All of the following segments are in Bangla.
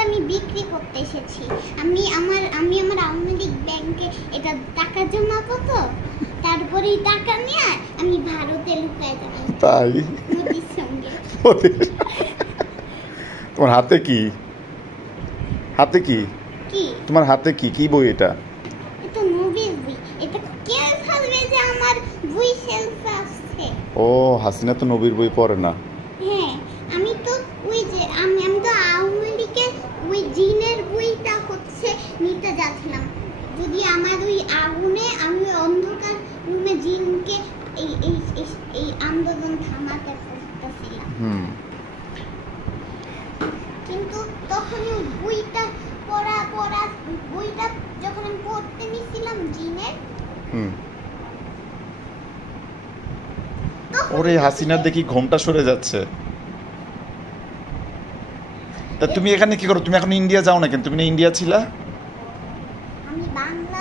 এটা আমি বিক্রি করতে এসেছি। আমি আমার আওয়ামী লীগ ব্যাংকে এটা টাকা জমা করতো, তারপরে টাকা নিয়ে আমি ভারতে লুকায় যাব। তাই? মোদির সঙ্গে। তোমার হাতে কি? হাতে কি? কি? তোমার হাতে কি? কি বই এটা? এটা নবীর বই। এটা কে ভাববে যে আমার বই শেলফে আছে? ও, হাসিনা তো নবীর বই পড়ে না। হ্যাঁ, আমি তো ওই যে আমি তো আওয়ামী লীগের ওই জিনের বইটা হচ্ছে নিতে যাচ্ছিলাম। যদি আমার ওই আগুনে আমি অন্ধকার রুমে জিনকে এই এই এই আন্দোলন থামাতে চেষ্টাছিলাম। কিন্তু তখন বইটা বইটা যখন আমি পড়তে নিছিলাম জিনের, ওরে হাসিনার দেখি ঘোমটা সরে যাচ্ছে। তা তুমি এখানে কি করো? তুমি এখন ইন্ডিয়া যাও না কেন? তুমি না ইন্ডিয়া ছিলা? আমি বাংলা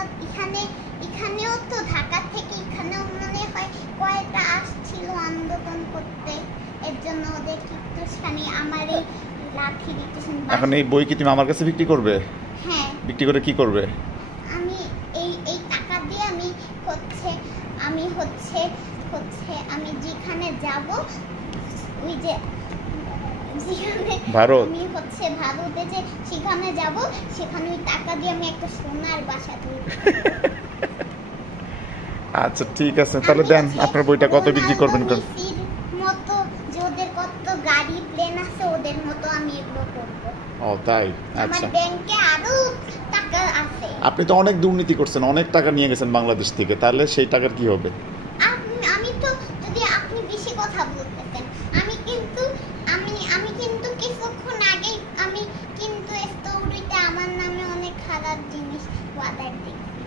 এখানেও তো ঢাকা থেকে এখানেও মনে হয় কয়েকটা আসছিল আন্দোলন করতে, এর জন্য ওদের একটুখানি আমার এই লাঠি দিতেছেন। এখন এই বই কি তুমি আমার কাছে বিক্রি করবে? হ্যাঁ। বিক্রি করে কি করবে? আমি এই টাকা দিয়ে আমি যেখানে যাব, ওই যে ভারত, আমি ভারতে যে সেখানে যাব, সেখানে ওই টাকা দিয়ে আমি একটা সোনার বাসা তৈরি করব। আচ্ছা ঠিক আছে, তাহলে দেন আপনার বইটা কত বিক্রি করবেন? মতো যে ওদের কত গাড়ি প্লেন আছে, ওদের মতো আমি এগুলো করব। ও তাই? আমার আচ্ছা। ব্যাংকে আরো টাকা আছে। আপনি তো অনেক দুর্নীতি করছেন, অনেক টাকা নিয়ে গেছেন বাংলাদেশ থেকে, তাহলে সেই টাকার কি হবে? আমি তো, যদি আপনি বেশি কথা বলতেছেন, আমি কিন্তু কিছুক্ষণ আগে আমি কিন্তু স্টোরিতে আমার নামে অনেক খারাপ জিনিস ওয়াদার দেখছি।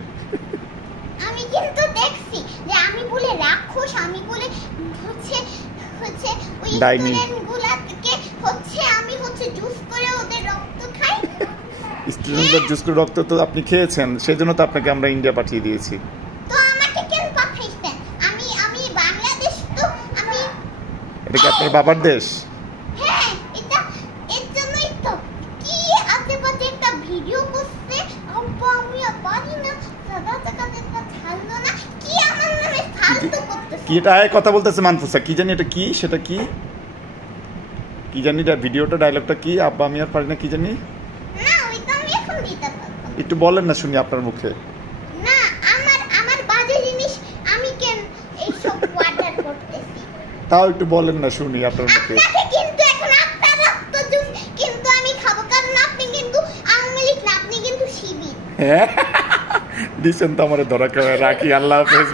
আমি কিন্তু দেখছি যে আমি বলে রাক্ষস, আমি বলে হচ্ছে ওই স্টুডেন্টগুলোকে আমি জুস করে ওদের রক্ত খাই। স্টুডেন্টদের জুস করে রক্ত তো আপনি খেয়েছেন, সেই জন্য তো আপনাকে আমরা ইন্ডিয়া পাঠিয়ে দিয়েছি। তো আমাকে কেন পাঠাইছেন? আমি বাংলাদেশ, তো আমি এটা কি আপনার বাবার দেশ? হ্যাঁ, এটা এর জন্যই তো কি আশেপাশে একটা ভিডিও করছে, আব্বা আমি পারি না, সাদা টাকাতে ছাড়লো না, কি আমার নামে ফালতু করতেছে। কি এটা কথা বলতেছে মানফুসা? কি জানি এটা কি? সেটা কি কি জানি? এটা ভিডিওটা ডায়লগটা কি? আব্বা আমি আর পারি না, কি জানি? না, ওইটা আমি এখন দিতে পারবো না। একটু বলেন না শুনি আপনার মুখে। না, আমার বাজে জিনিস আমি কেন এইসব অর্ডার করতেছি? তাও একটু বলেন না শুনি আপনার মুখে। আপনাকে কিন্তু এখন আপনার রক্ত জুস কিন্তু আমি খাবো, কারণ আপনি কিন্তু আওয়ামী লীগ না, আপনি কিন্তু শিবির। হ্যাঁ, দিছেন তো আমারে ধরা করে। রাখি, আল্লাহ হাফেজ।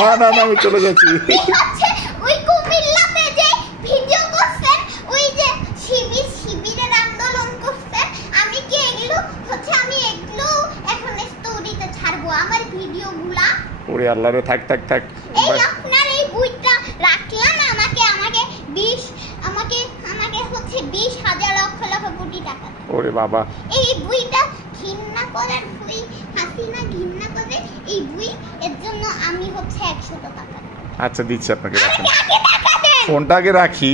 না না না, আমি চলে যাচ্ছি। ওই কুমিল্লাতে যে ভিডিও করছেন, ওই যে শিবিরের আন্দোলন করছেন, আমি কি এগুলো এখন স্টোরিতে ছাড়বো আমার ভিডিওগুলা? ওরে আল্লাহ রে, থাক থাক থাক। এই আপনার এই বইটা রাখলাম, আমাকে 20,000 লক্ষ লক্ষ কোটি টাকা। ওরে বাবা, এই বইটা ঘৃণা করার বই, হাসিনা ঘৃণা করে এই বই, এর জন্য আমি 100 টাকা। আচ্ছা দিচ্ছি আপনাকে, রাখেন ফোনটা আগে রাখি।